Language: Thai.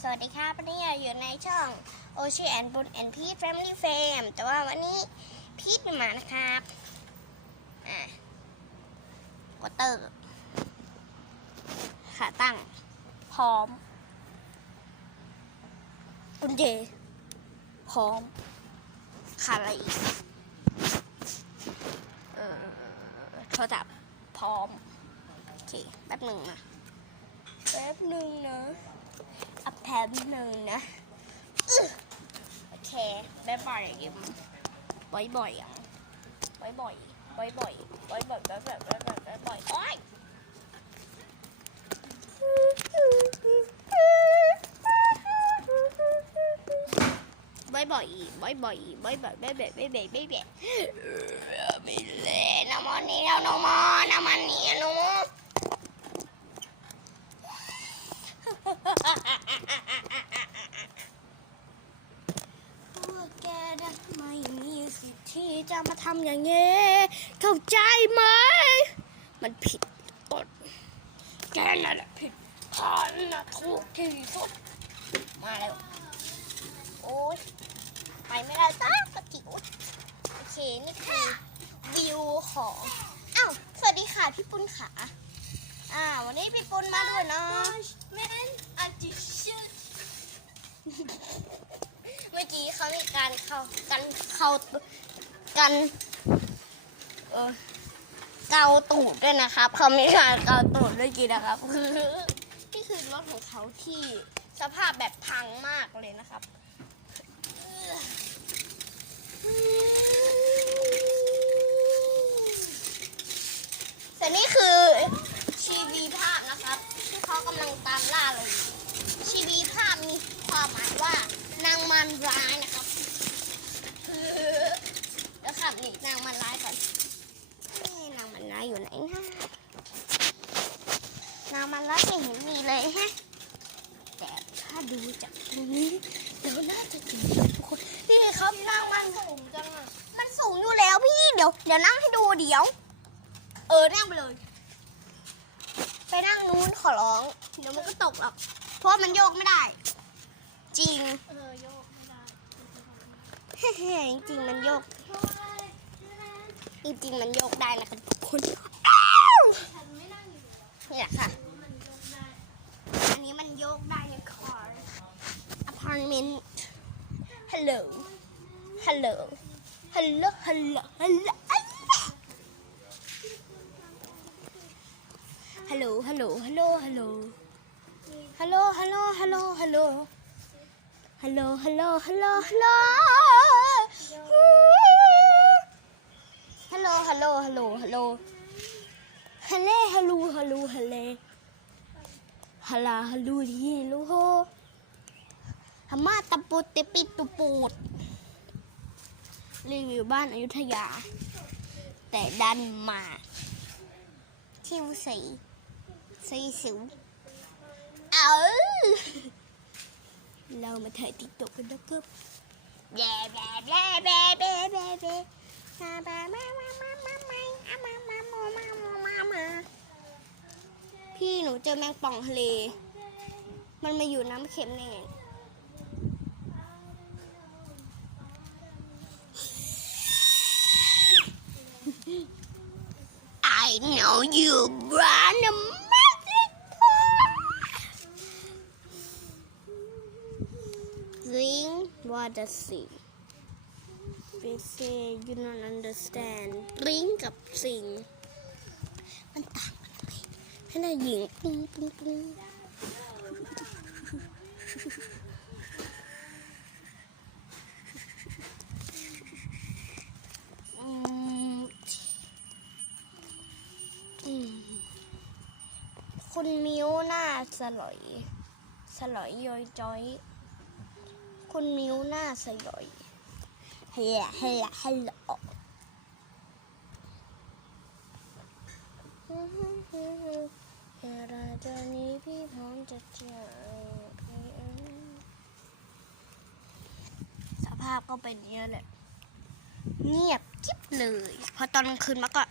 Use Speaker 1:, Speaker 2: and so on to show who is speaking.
Speaker 1: สวัสดีครับวันนี้อยู่ในช่องโอชีแอนบุญแอนพีทแฟมิลี่เฟมแต่ว่าวันนี้พีทมานะครับอะกดเตอร์ขาตั้ง พร้อมกุญแจพร้อมขาอะไรอีกเอ่อโทรศัพท์พร้อม โอเค แป๊บหนึ่งนะแป๊บหนึ่งนะ อะแป๊บหนึ่งนะโอเคบ๊ายบายกิมบ่อยบ่อยๆอะบ่อยบ่อยบ่อยบ่อยบ่อยบ่อยบ่อยบ่อยบ่อยบ่อยบ่อยโอ๊ยบ่อยบ่อยบ่อยบ่อยบ่อยบ่อยบ่อยบ่อยบ่อยบ่อยบ่อยบ่อยไม่เล่นน้ำมันนี่แล้วน้ำมันน้ำมัน พวกแกนะ ไม่มีสิทธิ์ที่จะมาทำอย่างนี้เข้าใจไหม มันผิดกฎแกนั่นแหละผิดฉันนะถูกที่สุด มาแล้ว โอ๊ยไปไม่ได้จ้าสกิโอ๊ยโอเค นี่คือวิวของอ้าวสวัสดีค่ะพี่ปุ้นขาอ่า วันนี้พี่ปุ้นมาด้วยเนาะ
Speaker 2: Man, I just shoot.
Speaker 1: เขามีการเข้ากันเข้ากันเออเกาตูดด้วยนะครับ เขามีการเกาตูดด้วยกีนะครับคือนี่คือรถของเขาที่สภาพแบบพังมากเลยนะครับแต่นี่คือชีวีภาพนะครับ ที่เขากำลังตามล่าเราอยู่ชีวีภาพมีความหมายว่านางมันร้ายนะครับคือแล้ว ขับหนีนางมันร้ายก่อนเอ๊ะนางมันร้ายอยู่ไหนนะนางมันร้ายไม่เห็นมีเลยฮะแต่ถ้าดูจากตรงนี้เราน่าจะเจอทุกคนนี่ครับนางมันสูงจังอะมันสูงอยู่แล้วพี่เดี๋ยวเดี๋ยวนั่งให้ดูเดี๋ยว เออนั่งไปเลย ไปนั่งนู้นขอร้องเดี๋ยวมันก็ตกหรอกเพราะว่ามันโยกไม่ได้ จริง
Speaker 2: เออโยกไม่ได้
Speaker 1: เฮ้ยจริงๆมันโยก จริงๆมันโยกได้นะคะทุกคน
Speaker 2: ฉันไม่นั่งอยู่แล้ว
Speaker 1: เนี่ยค่ะ
Speaker 2: มันโยกได้
Speaker 1: อันนี้มันโยกได้ในคอร์ apartment hello hello hello hello hello hello hello hello hello hello hello hello hello hello hello hello hello hello ฮลาฮัลลูฮีลูโฮฮามาตะปุดเตปิดตุปูดรีวิวบ้านอยุธยา แต่ดันมาทิวสีสีสิวเอาเรามาถ่ายติ๊กตอกกันนะครับแย่แย่แย่แย่แย่แย่แย่มามามามามามามามามามามาูเจอแมงป่องทะเล มันมาอยู่น้ำเค็มได้ไงไอ้หนูอยู่ร้านน้ำลิงว่าจะสิเบสเซ you don't understand ลิงกับ sing มันต่าง ให้นายหญิงปุ้งปุ้งปุ้งคุณมิวหน้าสลอย สลอยย้อยจ้อย คุณมิวหน้าสลอยเฮียเฮียเฮีย แต่ราตอนี้พี่พร้อมจะเจอพี่เองสภาพก็เป็นเนี้แหละ เงียบกิ๊บเลย พอตอนกลางคืนมาก็